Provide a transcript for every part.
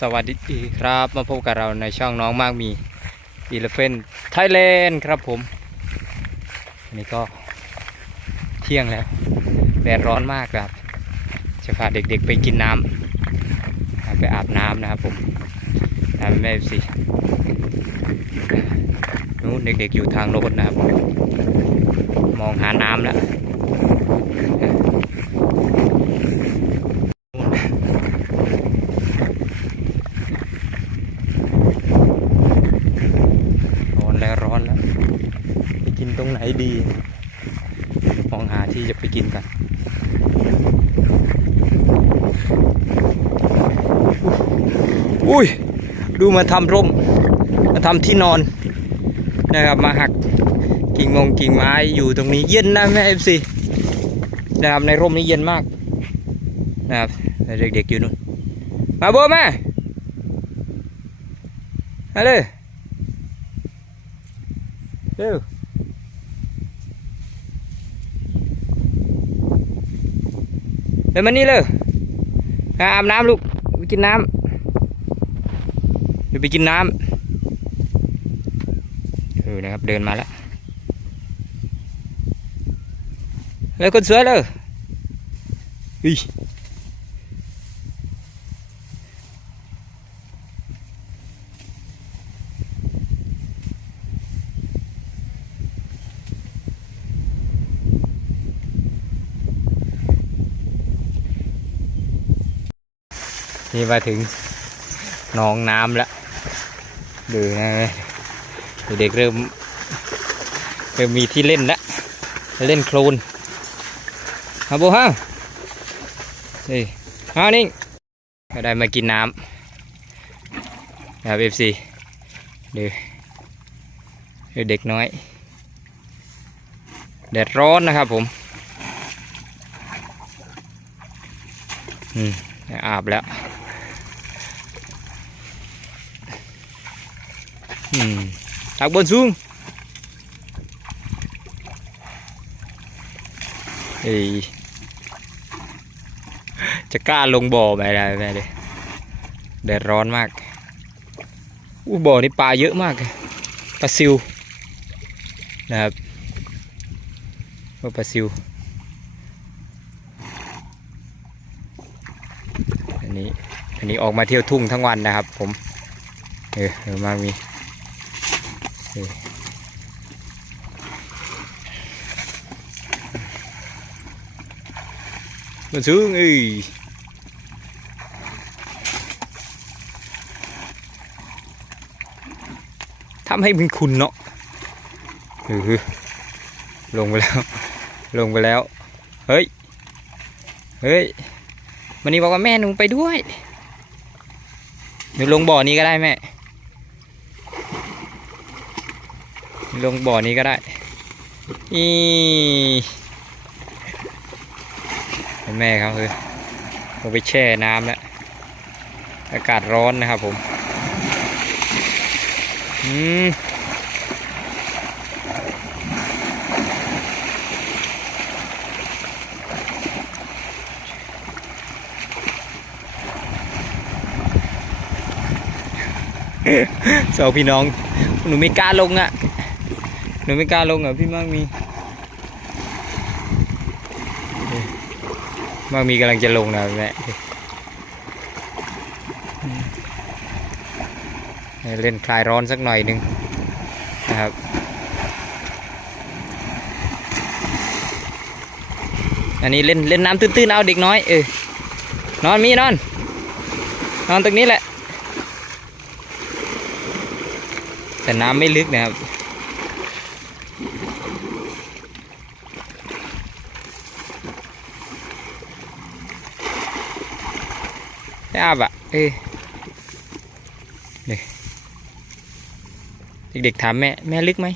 สวัสดีครับ มาพบกับเราในช่องน้องมากมีอีเลฟเฟนไทยแลนด์ครับผมอันนี้ก็เที่ยงแล้วแดดร้อนมากครับ จะพาเด็กๆไปกินน้ำไปอาบน้ำนะครับผมน้ำแม่สินู้นเด็กๆอยู่ทางโน้นนะครับ มองหาน้ำแล้ว ร้อนแล้วร้อนแล้วไปกินตรงไหน ดีมองหาที่จะไปกินกันอุ้ย ดูมาทำร่ม มาทำที่นอนนะครับ มาหักกิ่งมงกิ่งไม้อยู่ตรงนี้เย็นนะแม่เอฟซีนะครับในร่มนี้เย็นมากนะครับเด็กๆอยู่นู่นมาโบมามาเลยเร็ว เดินมานี่เลยอาบน้ำลูกไปกินน้ำเดี๋ยวไปกินน้ำเออนะครับเดินมาแล้วเลยคนสวยเลยอุ๊ย นี่มาถึงหนองน้ำแล้วดูนะเด็กเริ่มเริ่มมีที่เล่นแล้วเล่นโคลนเอาโบฮะนี่ฮานิ่งได้มากินน้ำนะครับเอฟซีดูดูเด็กน้อยแดดร้อนนะครับผมอืมอาบแล้ว อืม ตักบนสูงเอ้ยจะกล้าลงบ่อไหมได้ไหมเดยแดดร้อนมากอู้บ่อนี่ปลาเยอะมากเลยปลาซิวนะครับว่าปลาซิวอันนี้อันนี้ออกมาเที่ยวทุ่งทั้งวันนะครับผม เออเออมาก มันสูงอ้ยทำให้มันคุณเนาะเออลงไปแล้ว ลงไปแล้ว เฮ้ย เฮ้ยมันนี่บอกว่าแม่หนูไปด้วยหนูลงบ่อนี้ก็ได้แม่ ลงบ่อนี้ก็ได้อีแม่ครับคือลงไปแช่น้ำแล้ว อากาศร้อนนะครับผม อืมสองพี่น้อง หนูไม่กล้าลงอะ หนูไม่กล้าลงอะพี่มากมีมากมีกำลังจะลงนะแม่เล่นคลายร้อนสักหน่อยหนึ่งนะครับอันนี้เล่นเล่นน้ำตื้นๆเอาเด็กน้อยเออนอนมีนอน นอนตรงนี้แหละ แต่น้ำไม่ลึกนะครับ ไม่ อาบอะเอ้ยเด็กเด็กๆถามแม่ แม่ลึกไหม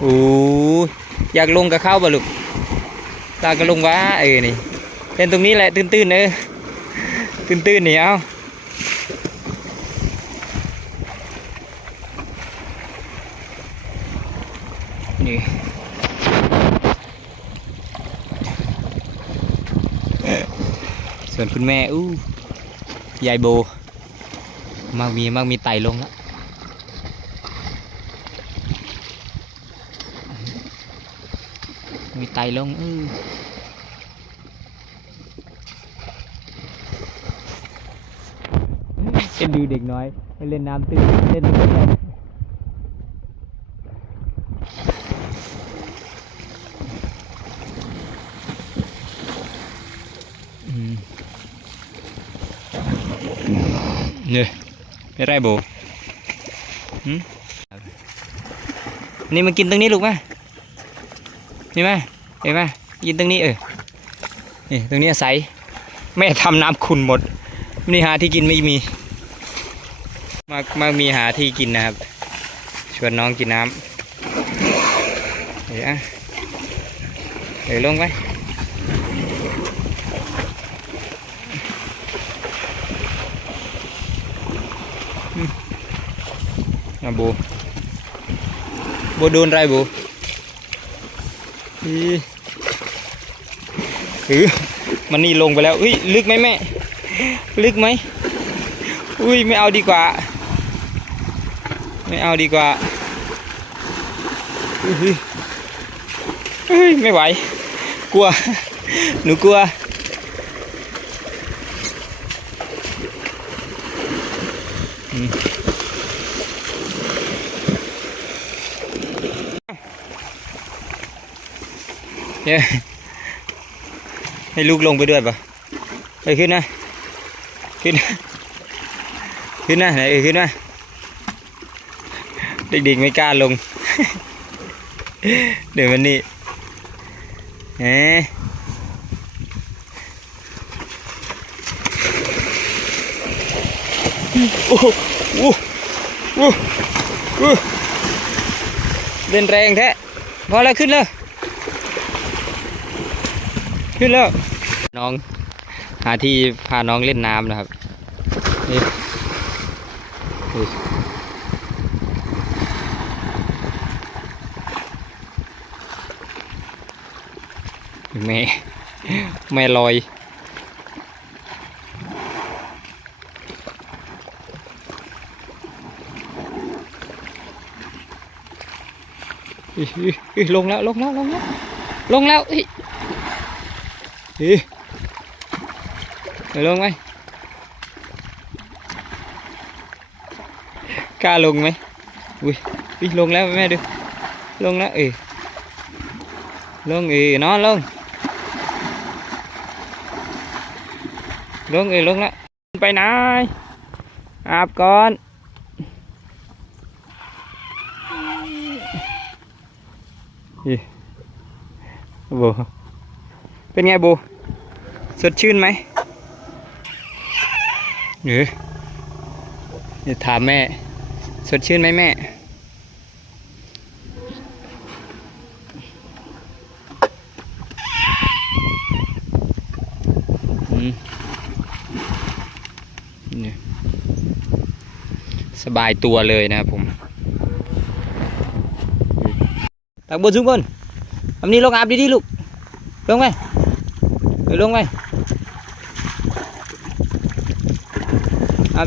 โอ้ยอยากลงกับเข้าบ่ลูกตาก็ลงวะเออนี่เล่นตรงนี้แหละ ตื้นๆเออตื้นๆนี่เอา วนคุณแม่อู้ยายโบ มากมีมากมีไต่ลงแล้วมีไต่ลงอื้อเอ็นดูเด็กน้อยไปเล่นน้ำตื้นเล่นน้ำตื้นอืมเนี่ย ไม่ไรโบนี่มากินตรงนี้ลูกไหมนี่ไหมเห็นไหมกินตรงนี้เออนี่ตรงนี้อาศัยแม่ทำน้ำขุนหมดนี่หาที่กินไม่มี มากมากมีหาที่กินนะครับ ชวนน้องกินน้ำเดี๋ยวอะเดี๋ยวลงไป อะบูบูโดนไรบูอีอือมันนี่ลงไปแล้วอุ้ยลึกไหมแม่ ลึกไหมอุ้ยไม่เอาดีกว่า ไม่เอาดีกว่าอุ้ยเฮ้ยไม่ไหว กลัว หนูกลัว เนี่ยให้ลูกลงไปด้วยปะไปขึ้นนะ ขึ้น ขึ้นนะไหนเออขึ้นนะเด็กๆไม่กล้าลง เดี๋ยวมันนี่เอ๊โอ้โหโอ้โหโอ้โหเล่นแรงแท้พอแล้วขึ้นแล้ว ขึ้นแล้ว น้อง หาที่พาน้องเล่นน้ำนะครับนี่แม่แม่ลอยลงแล้วลงแล้วลงแล้วลงแล้วิลงไหมกล้าลงไหมอุ้ยอุ้ยลงแล้วแม่ดูลงแล้วเออลงเออนอนลงลงเอ้ยลงแล้วไปไหนอาบก่อนอีโบเป็นไงโบ สดชื่นไหมเออเดี๋ยวถามแม่ สดชื่นไหมแม่ สบายตัวเลยนะครับผมตักบนสูงก่อนอันนี้ลงอาบดีๆลูก ลงไปเออลงไป อา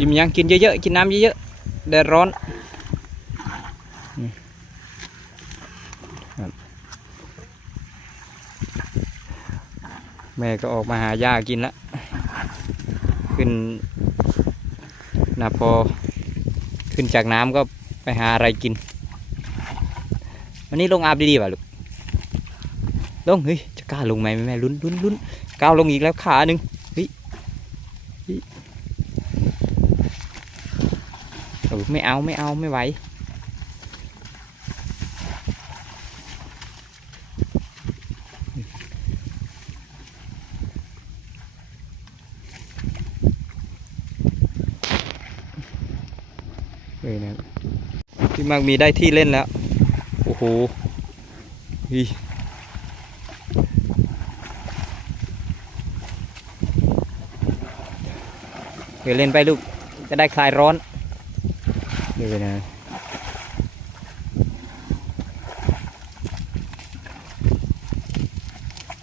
อิ่มยังกินเยอะๆ กินน้ำเยอะๆแดดร้อนแม่ก็ออกมาหาหญ้ากินละขึ้นนาพอขึ้นจากน้ำก็ไปหาอะไรกิน วันนี้ลงอาบดีๆป่ะลูกลงเฮ้ยจะกล้าลงไหมแม่ลุ้นลุ้นลุ้นก้าวลงอีกแล้วขาหนึ่ง ไม่เอาไม่เอาไม่ไหวเลยนะพี่มากมีได้ที่เล่นแล้ว โอ้โหอีเดี๋ยวเล่นไปลูก จะได้คลายร้อน นี่นะ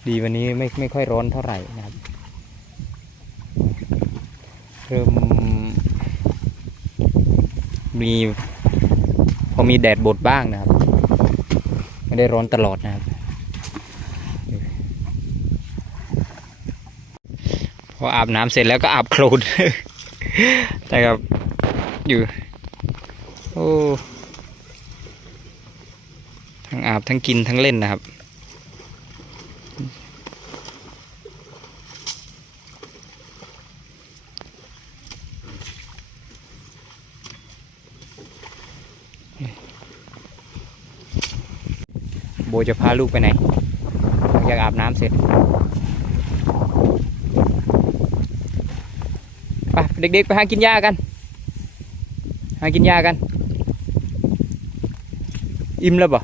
ดีวันนี้ไม่ไม่ค่อยร้อนเท่าไหร่นะครับ เริ่มมีพอมีแดดบดบ้างนะครับ ไม่ได้ร้อนตลอดนะครับ พออาบน้ำเสร็จแล้วก็อาบโคลนแต่ครับอยู่ โอ้ทั้งอาบทั้งกินทั้งเล่นนะครับ โบจะพาลูกไปไหนหลังจากอาบน้ำเสร็จไปเด็กๆ ไปหากินหญ้ากัน หากินหญ้ากัน อิ่มแล้วบ่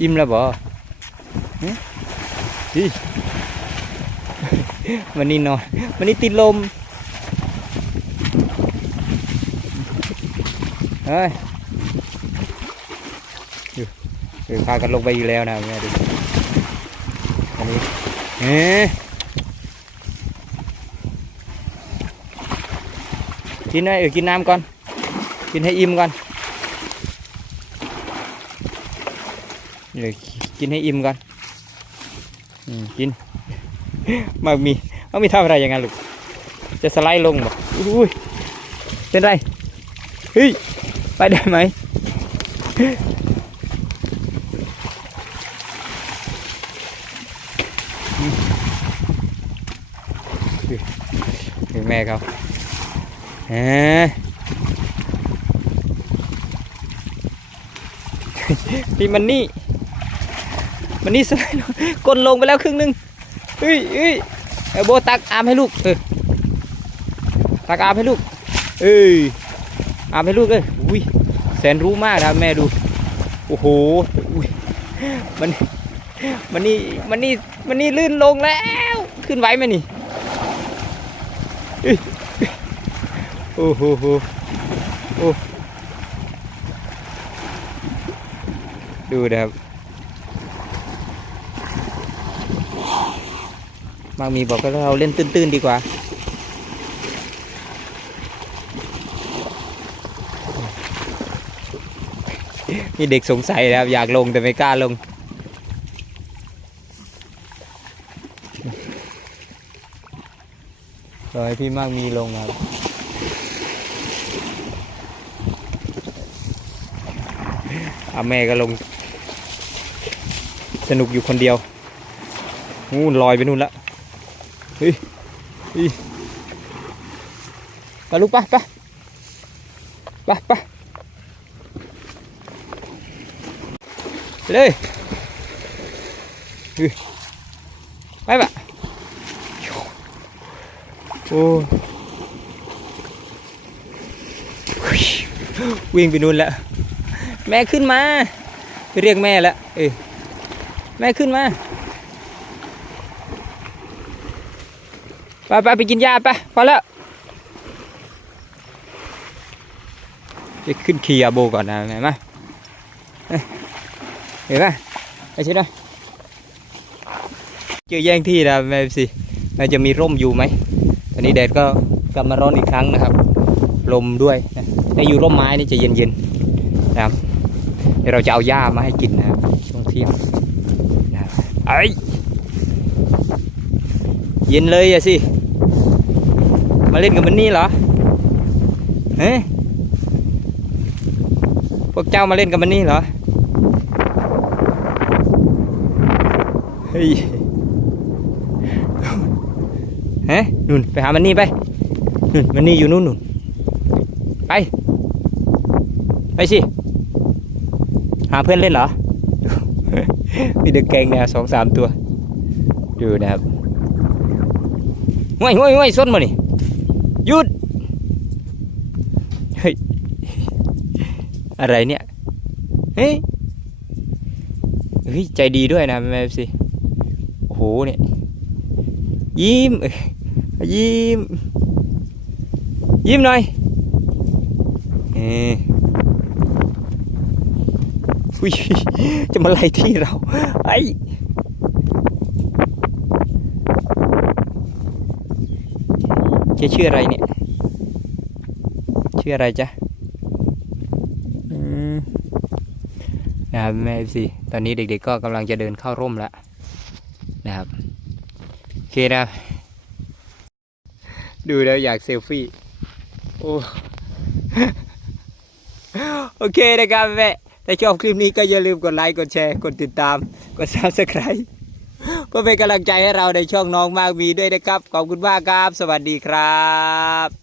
อิ่มแล้วบ่หึดิวันนี้นอนวันนี้ติดลมเฮ้ยเออพากันลงไปอีกแล้วนะแม่ยดูอันนี้เอ๊กินหน่อยเออกินน้ำก่อน กินให้อิ่มก่อน ดี๋ยวกินให้อิ่มก่อนกินมามีมามีทำอะไรอย่างนั้นลูก จะสไลด์ลงบ่อุ้ย เป็นไร เฮ้ย ไปได้ไหมดูแม่เขาฮะพี่มันนี่ มันนี่สไลด์ก้นลงไปแล้วครึ่งหนึงเฮ้ยเฮ้ยเอาโบตักอามให้ลูกเออตักอามให้ลูก เอ้ยอามให้ลูกเลยอุ้ยแสนรู้มากนะครับแม่ดู โอ้โหอุ้ยมันมันนี่มันนี่มันนี่ลื่นลงแล้ว ขึ้นไหวไหมนี่โอ้โหโหโอ้ดูนะครับ มากมีบอกว่าเราเล่นตื้นๆดีกว่ามีเด็กสงสัยนะครับอยากลงแต่ไม่กล้าลง รอให้พี่มากมีลงครับอาแม่ก็ลง สนุกอยู่คนเดียวนู่นลอยไปนู่นละ ฮ้ยฮ้ยไปลูกไปไปไปไปไปเลยฮ้ยไปปะโอ้วิ่งไปนู่นแล้ว แม่ขึ้นมาไปเรียกแม่แล้วเออแม่ขึ้นมา ไปไปไปกินหญ้าไปพอแล้วไปขึ้นขี่อาโบก่อนนะแม่มาเอ้ยเห็นไหมไปชิดนะเจอแย่งที่นะแม่สิเราจะมีร่มอยู่ไหมตอนนี้แดดก็กลับมาร้อนอีกครั้งนะครับ ลมด้วยนะถ้าอยู่ร่มไม้นี่จะเย็นๆนะครับเดี๋ยวเราจะเอาหญ้ามาให้กินนะครับช่วงเที่ยงนะไอเย็นเลยอะสิ มาเล่นกับมันนี่เหรอเฮ้ยพวกเจ้ามาเล่นกับมันนี่เหรอเฮ้ยฮ้ยนู่นไปหามันนี่ไปนู่นมันนี่อยู่นู่นนู่นไปไปสิหาเพื่อนเล่นเหรอมีเด็กแกงแนวสองสามตัว ดูนะครับห่วยห่วยห่วยส้นมานี่หยุด เฮ้ย อะไรเนี่ย เฮ้ย เฮ้ย ใจดีด้วยนะแม่สิโอ้โหเนี่ย ยิ้มเอ้ยยิ้ม ยิ้มหน่อยเอออุ้ย จะมาไล่ที่เรา ไอ้แกชื่ออะไรเนี่ย ชื่ออะไรจ๊ะนะครับแม่สิตอนนี้เด็กๆก็กำลังจะเดินเข้าร่มแล้วนะครับโอเคนะดูแล้วอยากเซลฟี่โอ้โอเคนะครับแม่ถ้าชอบคลิปนี้ก็อย่าลืมกดไลค์กดแชร์กดติดตามกด subscribe เพื่อเป็นกำลังใจให้เราในช่องน้องมากมีด้วยนะครับ ขอบคุณมากครับ สวัสดีครับ